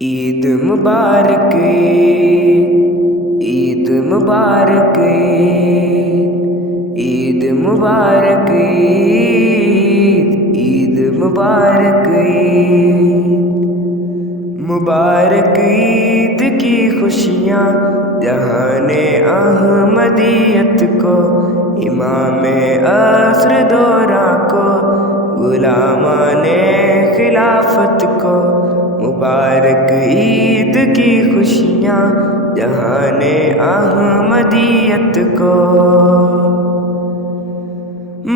عید مبارک عید مبارک عید مبارک عید مبارک مبارک عید کی خوشیاں جہان احمدیت کو، امام عصر دورہ کو، غلامان خلافت کو۔ مبارک عید کی خوشیاں جہان احمدیت کو۔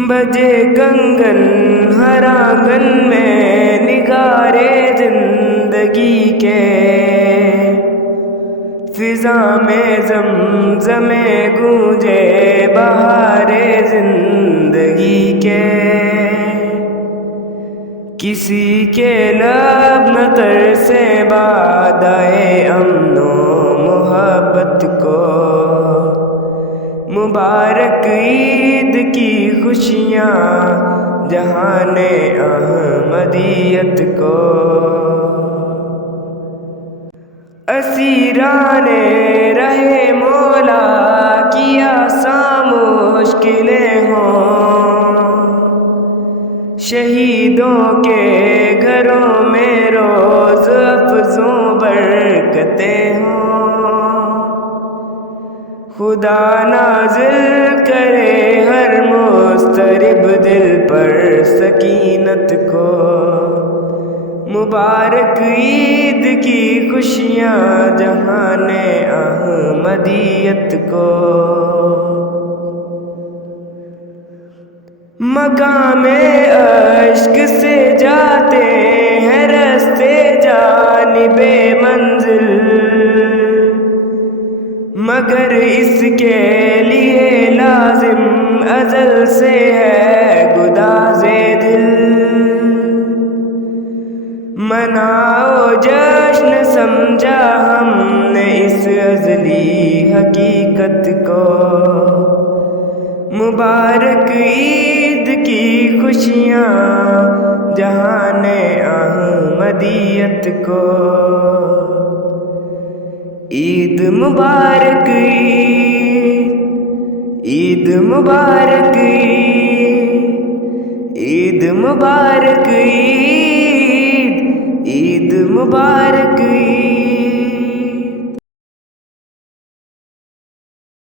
بجے کنگن ہر آنگن میں نگارے زندگی کے، فضا میں زمزم گونجے بہار زندگی کے۔ کسی کے لب نہ ترسے بادائے امن و محبت کو، مبارک عید کی خوشیاں جہان احمدیت کو۔ اسیران رہے مولا کی آساں مشکلیں ہوں، شہیدوں کے گھروں میں روز افزوں برکتیں ہوں، خدا نازل کرے ہر مضطرب دل پر سکینت کو۔ مبارک عید کی خوشیاں جہان احمدیت کو۔ مقام اشک سے جاتے ہیں رستے جانب منزل، مگر اس کے لیے لازم ازل سے ہے گداز دل۔ مناؤ جشن سمجھا ہم نے اس ازلی حقیقت کو، مبارک عید کی خوشیاں جہان احمدیت کو۔ عید مبارک عید مبارک عید مبارک عید مبارک